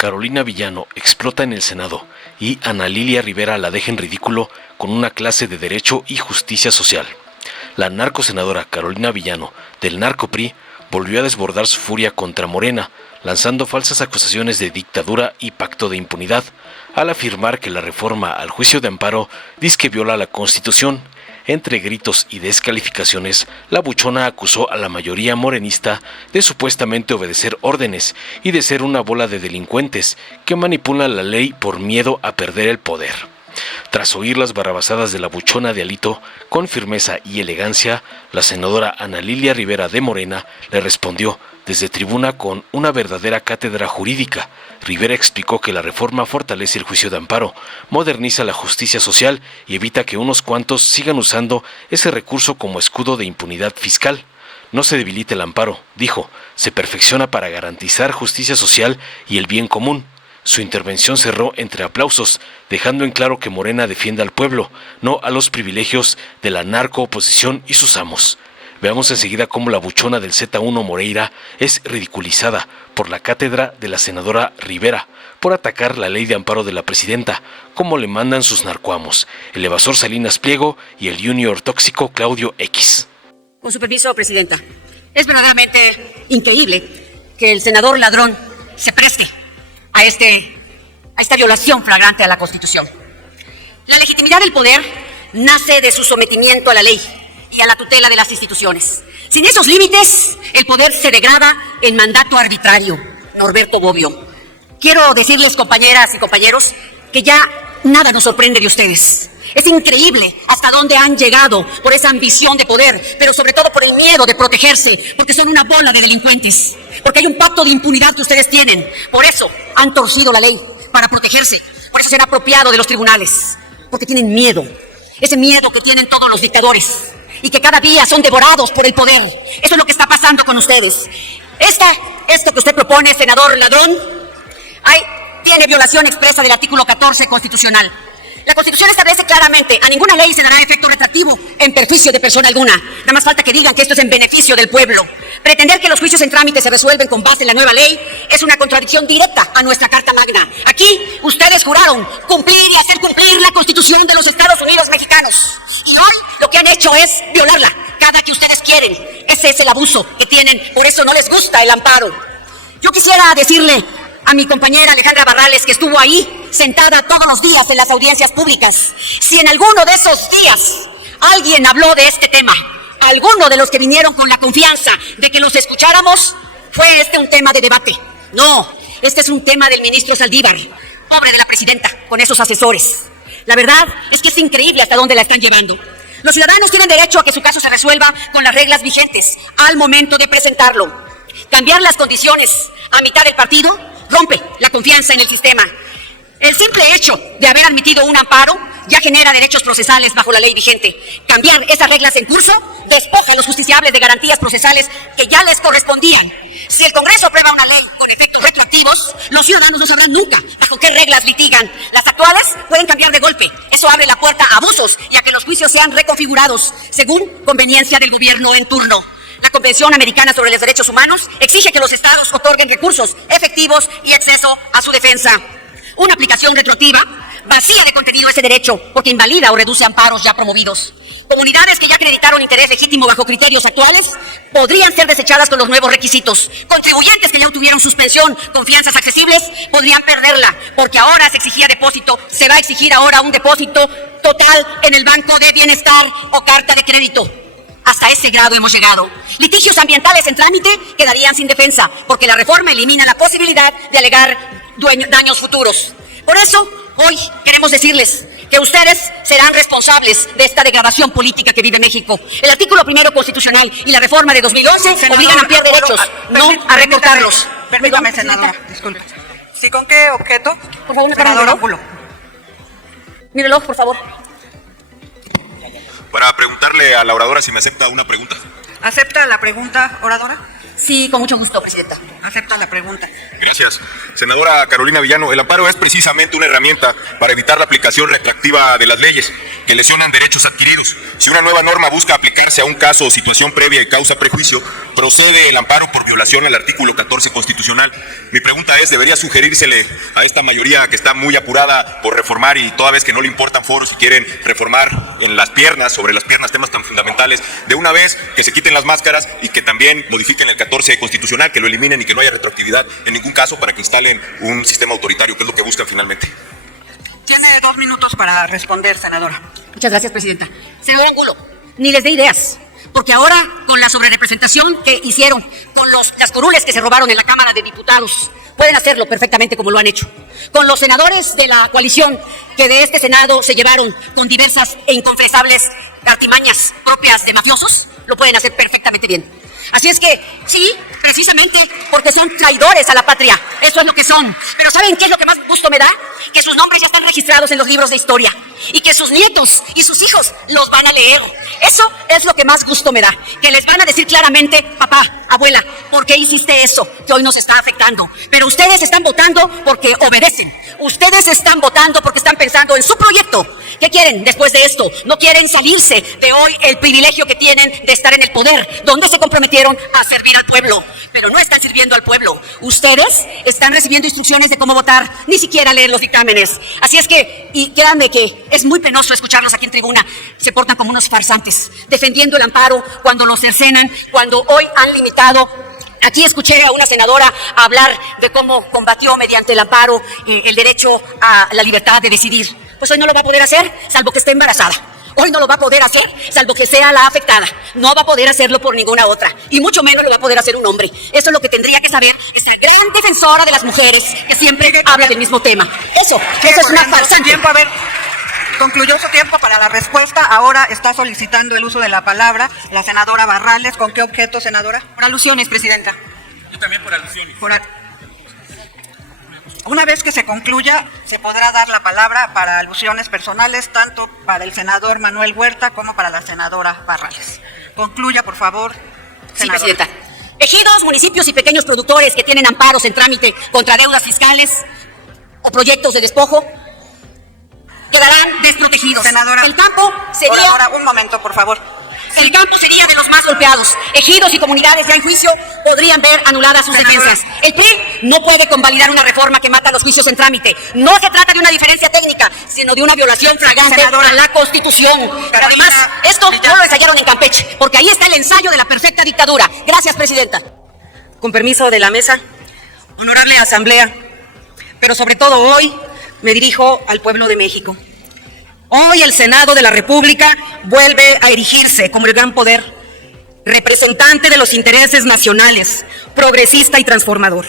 Carolina Villano explota en el Senado y Ana Lilia Rivera la deja en ridículo con una clase de Derecho y Justicia Social. La narcosenadora Carolina Villano, del Narco-PRI, volvió a desbordar su furia contra Morena, lanzando falsas acusaciones de dictadura y pacto de impunidad, al afirmar que la reforma al juicio de amparo dizque viola la Constitución. Entre gritos y descalificaciones, la buchona acusó a la mayoría morenista de supuestamente obedecer órdenes y de ser una bola de delincuentes que manipulan la ley por miedo a perder el poder. Tras oír las barrabasadas de la buchona de Alito, con firmeza y elegancia, la senadora Ana Lilia Rivera de Morena le respondió desde tribuna con una verdadera cátedra jurídica. Rivera explicó que la reforma fortalece el juicio de amparo, moderniza la justicia social y evita que unos cuantos sigan usando ese recurso como escudo de impunidad fiscal. No se debilita el amparo, dijo, se perfecciona para garantizar justicia social y el bien común. Su intervención cerró entre aplausos, dejando en claro que Morena defiende al pueblo, no a los privilegios de la narcooposición y sus amos. Veamos enseguida cómo la buchona del Z1 Moreira es ridiculizada por la cátedra de la senadora Rivera por atacar la ley de amparo de la presidenta, como le mandan sus narcoamos, el evasor Salinas Pliego y el junior tóxico Claudio X. Con su permiso, presidenta, es verdaderamente increíble que el senador ladrón se preste a esta violación flagrante a la Constitución. La legitimidad del poder nace de su sometimiento a la ley y a la tutela de las instituciones. Sin esos límites, el poder se degrada en mandato arbitrario. Norberto Bobbio. Quiero decirles, compañeras y compañeros, que ya nada nos sorprende de ustedes. Es increíble hasta dónde han llegado por esa ambición de poder, pero sobre todo por el miedo de protegerse, porque son una bola de delincuentes, porque hay un pacto de impunidad que ustedes tienen. Por eso han torcido la ley, para protegerse. Por eso se han apropiado de los tribunales, porque tienen miedo. Ese miedo que tienen todos los dictadores y que cada día son devorados por el poder. Eso es lo que está pasando con ustedes. Esto que usted propone, senador ladrón, tiene violación expresa del artículo 14 constitucional. La Constitución establece claramente, a ninguna ley se dará efecto retroactivo en perjuicio de persona alguna. Nada más falta que digan que esto es en beneficio del pueblo. Pretender que los juicios en trámite se resuelven con base en la nueva ley es una contradicción directa a nuestra Carta Magna. Aquí, ustedes juraron cumplir y hacer cumplir la Constitución de los Estados Unidos mexicanos. Y hoy lo que han hecho es violarla cada que ustedes quieren. Ese es el abuso que tienen, por eso no les gusta el amparo. Yo quisiera decirle a mi compañera Alejandra Barrales, que estuvo ahí, sentada todos los días en las audiencias públicas, si en alguno de esos días alguien habló de este tema, alguno de los que vinieron con la confianza de que los escucháramos, fue este un tema de debate. No, este es un tema del ministro Saldívar, pobre de la presidenta, con esos asesores. La verdad es que es increíble hasta dónde la están llevando. Los ciudadanos tienen derecho a que su caso se resuelva con las reglas vigentes al momento de presentarlo. Cambiar las condiciones a mitad del partido rompe la confianza en el sistema. El simple hecho de haber admitido un amparo ya genera derechos procesales bajo la ley vigente. Cambiar esas reglas en curso despoja a los justiciables de garantías procesales que ya les correspondían. Si el Congreso aprueba una ley con efectos retroactivos, los ciudadanos no sabrán nunca bajo qué reglas litigan. Las actuales pueden cambiar de golpe. Eso abre la puerta a abusos y a que los juicios sean reconfigurados según conveniencia del gobierno en turno. La Convención Americana sobre los Derechos Humanos exige que los estados otorguen recursos efectivos y acceso a su defensa. Una aplicación retroactiva vacía de contenido ese derecho porque invalida o reduce amparos ya promovidos. Comunidades que ya acreditaron interés legítimo bajo criterios actuales podrían ser desechadas con los nuevos requisitos. Contribuyentes que ya obtuvieron suspensión con fianzas accesibles podrían perderla porque ahora se exigía depósito, se va a exigir ahora un depósito total en el Banco de Bienestar o carta de crédito. Hasta ese grado hemos llegado. Litigios ambientales en trámite quedarían sin defensa, porque la reforma elimina la posibilidad de alegar daños futuros. Por eso, hoy queremos decirles que ustedes serán responsables de esta degradación política que vive México. El artículo 1 constitucional y la reforma de 2011 obligan a ampliar derechos, no a recortarlos. Permítame, senador, disculpe. ¿Sí con qué objeto? Por favor, senador Óculo. Mi reloj, por favor. Para preguntarle a la oradora si me acepta una pregunta. ¿Acepta la pregunta, oradora? Sí, con mucho gusto, Presidenta. Acepta la pregunta. Gracias. Senadora Carolina Villano, el amparo es precisamente una herramienta para evitar la aplicación retroactiva de las leyes que lesionan derechos adquiridos. Si una nueva norma busca aplicarse a un caso o situación previa y causa prejuicio, procede el amparo por violación al artículo 14 constitucional. Mi pregunta es, ¿debería sugerírsele a esta mayoría que está muy apurada por reformar y toda vez que no le importan foros y quieren reformar en las piernas, sobre las piernas, temas tan fundamentales, de una vez que se quiten las máscaras y que también modifiquen el 14 constitucional, que lo eliminen y que no haya retroactividad en ningún caso para que instalen un sistema autoritario, que es lo que buscan finalmente? Tiene 2 minutos para responder, senadora. Muchas gracias, Presidenta. Senador Angulo, ni les dé ideas, porque ahora, con la sobrerepresentación que hicieron, con las curules que se robaron en la Cámara de Diputados, pueden hacerlo perfectamente como lo han hecho. Con los senadores de la coalición que de este Senado se llevaron con diversas e inconfesables artimañas propias de mafiosos, lo pueden hacer perfectamente bien. Así es que, sí, precisamente porque son traidores a la patria. Eso es lo que son. Pero ¿saben qué es lo que más gusto me da? Que sus nombres ya están registrados en los libros de historia y que sus nietos y sus hijos los van a leer. Eso es lo que más gusto me da. Que les van a decir claramente, papá, abuela, ¿por qué hiciste eso que hoy nos está afectando? Pero ustedes están votando porque obedecen. Ustedes están votando porque están pensando en su proyecto. ¿Qué quieren después de esto? No quieren salirse de hoy el privilegio que tienen de estar en el poder, donde se comprometieron a servir al pueblo, pero no están sirviendo al pueblo. Ustedes están recibiendo instrucciones de cómo votar, ni siquiera leer los dictámenes. Así es que, y créanme que es muy penoso escucharlos aquí en tribuna, se portan como unos farsantes, defendiendo el amparo cuando lo cercenan, cuando hoy han limitado. Aquí escuché a una senadora hablar de cómo combatió mediante el amparo el derecho a la libertad de decidir. Pues hoy no lo va a poder hacer, salvo que esté embarazada. Hoy no lo va a poder hacer, salvo que sea la afectada. No va a poder hacerlo por ninguna otra. Y mucho menos lo va a poder hacer un hombre. Eso es lo que tendría que saber esta gran defensora de las mujeres, que siempre habla del mismo tema. Eso es una farsante. Concluyó su tiempo para la respuesta. Ahora está solicitando el uso de la palabra la senadora Barrales. ¿Con qué objeto, senadora? Por alusiones, Presidenta. Yo también por alusiones. Una vez que se concluya, se podrá dar la palabra para alusiones personales, tanto para el senador Manuel Huerta como para la senadora Barrales. Concluya, por favor, senadora. Sí, Presidenta. Ejidos, municipios y pequeños productores que tienen amparos en trámite contra deudas fiscales o proyectos de despojo quedarán desprotegidos. Senadora, el campo sería... Ahora, un momento, por favor. El campo sería de los más golpeados. Ejidos y comunidades ya en juicio podrían ver anuladas sus sentencias. El PRI no puede convalidar una reforma que mata los juicios en trámite. No se trata de una diferencia técnica, sino de una violación flagrante a la Constitución. Pero además, esto no lo ensayaron en Campeche, porque ahí está el ensayo de la perfecta dictadura. Gracias, Presidenta. Con permiso de la mesa, honorable Asamblea, pero sobre todo hoy me dirijo al pueblo de México. Hoy el Senado de la República vuelve a erigirse como el gran poder, representante de los intereses nacionales, progresista y transformador.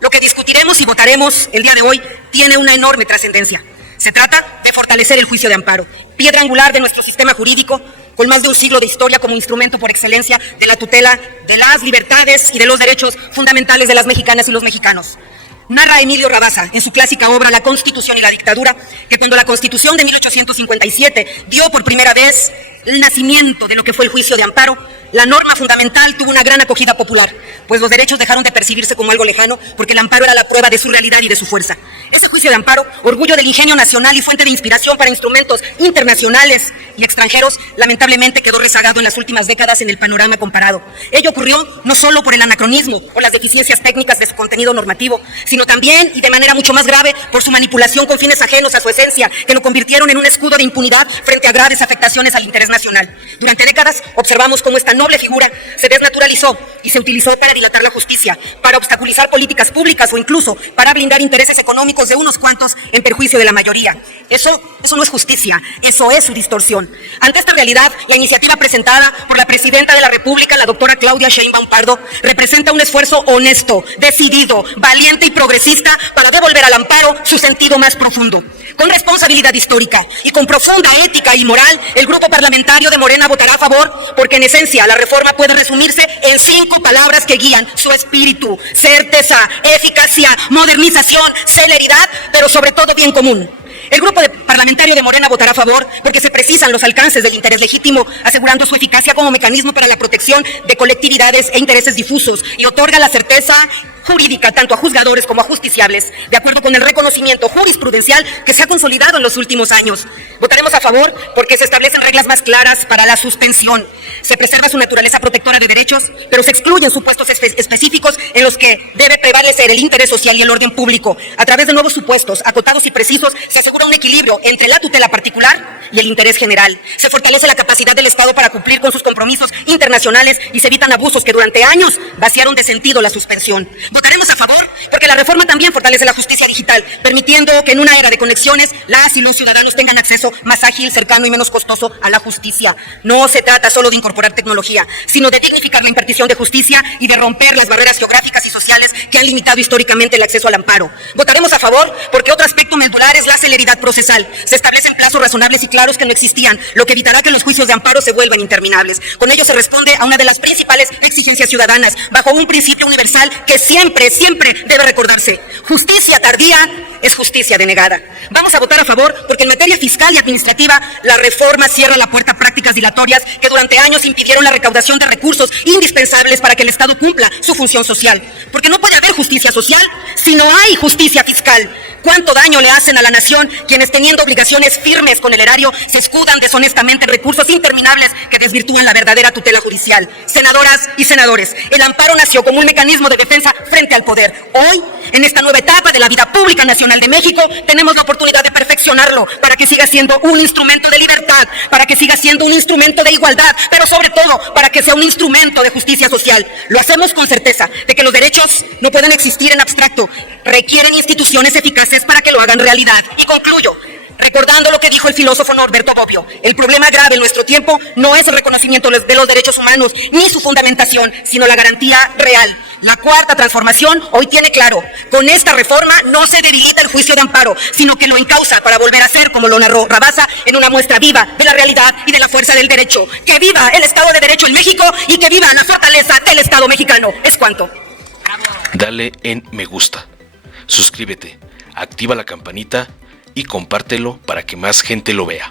Lo que discutiremos y votaremos el día de hoy tiene una enorme trascendencia. Se trata de fortalecer el juicio de amparo, piedra angular de nuestro sistema jurídico, con más de un siglo de historia como instrumento por excelencia de la tutela de las libertades y de los derechos fundamentales de las mexicanas y los mexicanos. Narra Emilio Rabasa, en su clásica obra La Constitución y la Dictadura, que cuando la Constitución de 1857 dio por primera vez el nacimiento de lo que fue el juicio de amparo, la norma fundamental tuvo una gran acogida popular, pues los derechos dejaron de percibirse como algo lejano, porque el amparo era la prueba de su realidad y de su fuerza. Ese juicio de amparo, orgullo del ingenio nacional y fuente de inspiración para instrumentos internacionales y extranjeros, lamentablemente quedó rezagado en las últimas décadas en el panorama comparado. Ello ocurrió no solo por el anacronismo o las deficiencias técnicas de su contenido normativo, sino también, y de manera mucho más grave, por su manipulación con fines ajenos a su esencia, que lo convirtieron en un escudo de impunidad frente a graves afectaciones al interés nacional. Durante décadas observamos cómo esta noble figura se desnaturalizó y se utilizó para dilatar la justicia, para obstaculizar políticas públicas o incluso para blindar intereses económicos de unos cuantos en perjuicio de la mayoría. Eso no es justicia, eso es su distorsión. Ante esta realidad, la iniciativa presentada por la Presidenta de la República, la doctora Claudia Sheinbaum Pardo, representa un esfuerzo honesto, decidido, valiente y progresista para devolver al amparo su sentido más profundo. Con responsabilidad histórica y con profunda ética y moral, el grupo parlamentario de Morena votará a favor, porque en esencia la reforma puede resumirse en 5 palabras que guían su espíritu: certeza, eficacia, modernización, celeridad, pero sobre todo bien común. El grupo parlamentario de Morena votará a favor porque se precisan los alcances del interés legítimo, asegurando su eficacia como mecanismo para la protección de colectividades e intereses difusos, y otorga la certeza jurídica tanto a juzgadores como a justiciables, de acuerdo con el reconocimiento jurisprudencial que se ha consolidado en los últimos años. Votaremos a favor porque se establecen reglas más claras para la suspensión. Se preserva su naturaleza protectora de derechos, pero se excluyen supuestos específicos en los que debe prevalecer el interés social y el orden público. A través de nuevos supuestos acotados y precisos se asegura un equilibrio entre la tutela particular y el interés general. Se fortalece la capacidad del Estado para cumplir con sus compromisos internacionales y se evitan abusos que durante años vaciaron de sentido la suspensión. Votaremos a favor porque la reforma también fortalece la justicia digital, permitiendo que en una era de conexiones las y los ciudadanos tengan acceso más ágil, cercano y menos costoso a la justicia. No se trata solo de incorporar tecnología, sino de dignificar la impartición de justicia y de romper las barreras geográficas y sociales que han limitado históricamente el acceso al amparo. Votaremos a favor porque otro aspecto medular es la celeridad procesal. Se establecen plazos razonables y claros que no existían, lo que evitará que los juicios de amparo se vuelvan interminables. Con ello se responde a una de las principales exigencias ciudadanas, bajo un principio universal que siempre debe recordarse: justicia tardía es justicia denegada. Vamos a votar a favor porque en materia fiscal y administrativa la reforma cierra la puerta a prácticas dilatorias que durante años impidieron la recaudación de recursos indispensables para que el Estado cumpla su función social. Porque no puede haber justicia social si no hay justicia fiscal. ¿Cuánto daño le hacen a la nación quienes, teniendo obligaciones firmes con el erario, se escudan deshonestamente en recursos interminables que desvirtúan la verdadera tutela judicial? Senadoras y senadores, el amparo nació como un mecanismo de defensa frente al poder. Hoy, en esta nueva etapa de la vida pública nacional de México, tenemos la oportunidad de perfeccionarlo para que siga siendo un instrumento de libertad, para que siga siendo un instrumento de igualdad, pero sobre todo para que sea un instrumento de justicia social. Lo hacemos con certeza de que los derechos no pueden existir en abstracto, requieren instituciones eficaces para que lo hagan realidad. Y concluyo recordando lo que dijo el filósofo Norberto Bobbio: el problema grave en nuestro tiempo no es el reconocimiento de los derechos humanos ni su fundamentación, sino la garantía real. La cuarta transformación hoy tiene claro: con esta reforma no se debilita el juicio de amparo, sino que lo encausa para volver a ser, como lo narró Rabasa, en una muestra viva de la realidad y de la fuerza del derecho. ¡Que viva el Estado de Derecho en México y que viva la fortaleza del Estado mexicano! Es cuanto. Dale en me gusta, suscríbete, activa la campanita y compártelo para que más gente lo vea.